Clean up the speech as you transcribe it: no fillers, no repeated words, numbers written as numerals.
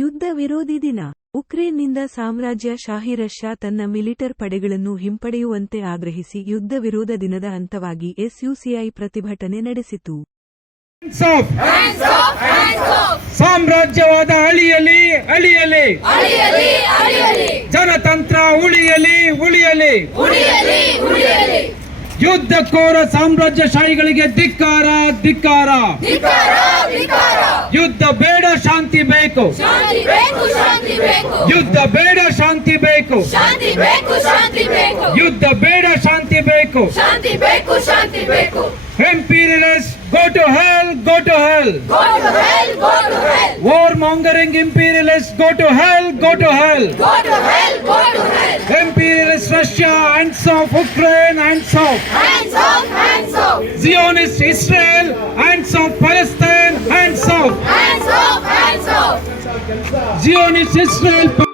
ಯುದ್ಧ ವಿರೋಧಿ ದಿನ. ಉಕ್ರೇನ್ನಿಂದ ಸಾಮ್ರಾಜ್ಯಶಾಹಿ ರಷ್ಯಾ ತನ್ನ ಮಿಲಿಟರ್ ಪಡೆಗಳನ್ನು ಹಿಂಪಡೆಯುವಂತೆ ಆಗ್ರಹಿಸಿ ಯುದ್ಧ ವಿರೋಧ ದಿನದ ಅಂಗವಾಗಿ ಎಸ್ಯುಸಿಐ ಪ್ರತಿಭಟನೆ ನಡೆಸಿತು. ಸಾಮ್ರಾಜ್ಯವಾದ ಅಳಿಯಲಿ ಅಳಿಯಲಿ, ಜನತಂತ್ರ ಉಳಿಯಲಿ ಉಳಿಯಲಿ, ಯುದ್ಧಕೋರ ಸಾಮ್ರಾಜ್ಯಶಾಹಿಗಳಿಗೆ ಧಿಕ್ಕಾರ ಧಿಕ್ಕಾರ. ಯುದ್ಧ ಬೇಡ ಶಾಂತಿ ಬೇಕು, ಯುದ್ಧ ಬೇಡ ಶಾಂತಿ ಬೇಕು, ಯುದ್ಧ ಬೇಡ ಶಾಂತಿ ಬೇಕು. Imperialists, go to hell, go to hell. Warmongering imperialists, go to hell, go to hell. Imperialist Russia, hands off Ukraine, hands off. Zionist Israel, hands off Palestine, hands off. Zionist Israel.